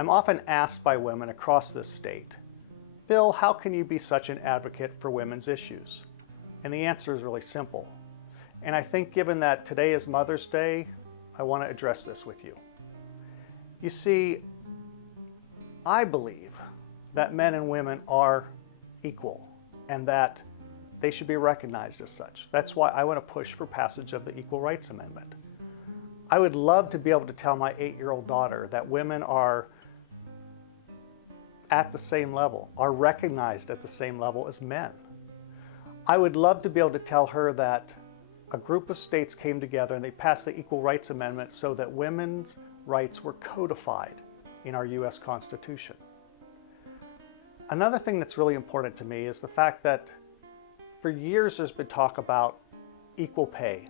I'm often asked by women across this state, Bill, how can you be such an advocate for women's issues? And the answer is really simple. And I think given that today is Mother's Day, I want to address this with you. You see, I believe that men and women are equal and that they should be recognized as such. That's why I want to push for passage of the Equal Rights Amendment. I would love to be able to tell my 8-year-old daughter that women are at the same level, are recognized at the same level as men. I would love to be able to tell her that a group of states came together and they passed the Equal Rights Amendment so that women's rights were codified in our U.S. Constitution. Another thing that's really important to me is the fact that for years there's been talk about equal pay.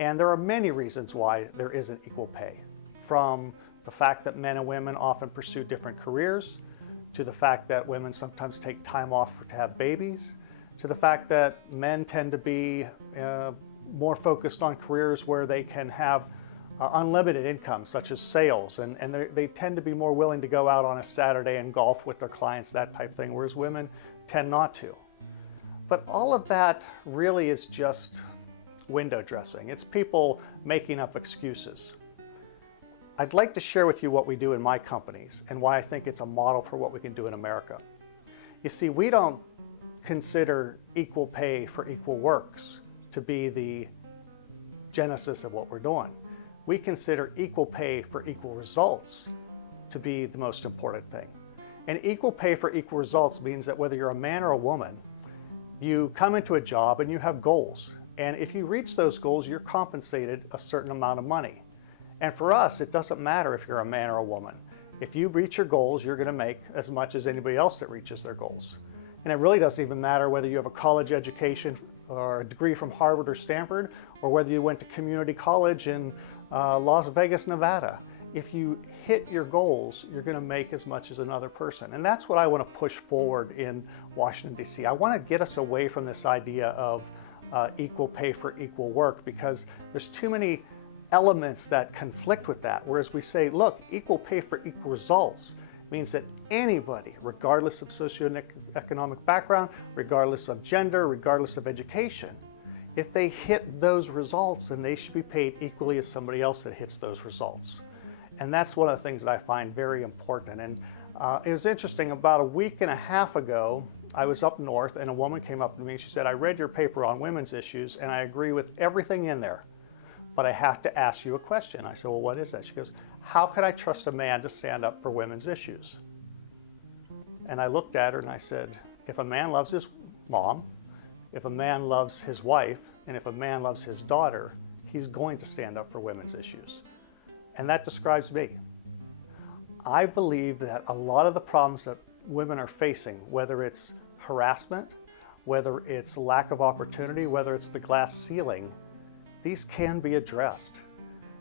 And there are many reasons why there isn't equal pay, from the fact that men and women often pursue different careers, to the fact that women sometimes take time off to have babies, to the fact that men tend to be more focused on careers where they can have unlimited income, such as sales, and they tend to be more willing to go out on a Saturday and golf with their clients, that type of thing, whereas women tend not to. But all of that really is just window dressing. It's people making up excuses. I'd like to share with you what we do in my companies and why I think it's a model for what we can do in America. You see, we don't consider equal pay for equal works to be the genesis of what we're doing. We consider equal pay for equal results to be the most important thing. And equal pay for equal results means that whether you're a man or a woman, you come into a job and you have goals. And if you reach those goals, you're compensated a certain amount of money. And for us, it doesn't matter if you're a man or a woman. If you reach your goals, you're going to make as much as anybody else that reaches their goals. And it really doesn't even matter whether you have a college education or a degree from Harvard or Stanford, or whether you went to community college in Las Vegas, Nevada. If you hit your goals, you're going to make as much as another person. And that's what I want to push forward in Washington, D.C. I want to get us away from this idea of equal pay for equal work, because there's too many elements that conflict with that. Whereas we say, look, equal pay for equal results means that anybody, regardless of socioeconomic background, regardless of gender, regardless of education, if they hit those results, then they should be paid equally as somebody else that hits those results. And that's one of the things that I find very important. And it was interesting, about a week and a half ago, I was up north and a woman came up to me and she said, I read your paper on women's issues and I agree with everything in there, but I have to ask you a question. I said, well, what is that? She goes, how can I trust a man to stand up for women's issues? And I looked at her and I said, if a man loves his mom, if a man loves his wife, and if a man loves his daughter, he's going to stand up for women's issues. And that describes me. I believe that a lot of the problems that women are facing, whether it's harassment, whether it's lack of opportunity, whether it's the glass ceiling, these can be addressed.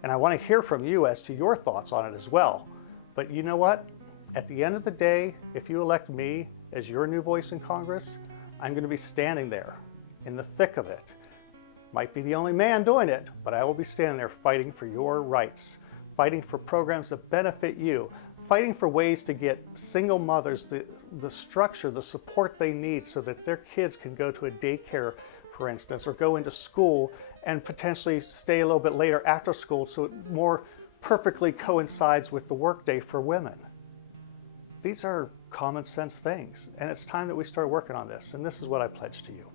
And I want to hear from you as to your thoughts on it as well. But you know what? At the end of the day, if you elect me as your new voice in Congress, I'm going to be standing there in the thick of it. Might be the only man doing it, but I will be standing there fighting for your rights, fighting for programs that benefit you, fighting for ways to get single mothers the structure, the support they need so that their kids can go to a daycare, for instance, or go into school and potentially stay a little bit later after school so it more perfectly coincides with the workday for women. These are common sense things, and it's time that we start working on this, and this is what I pledge to you.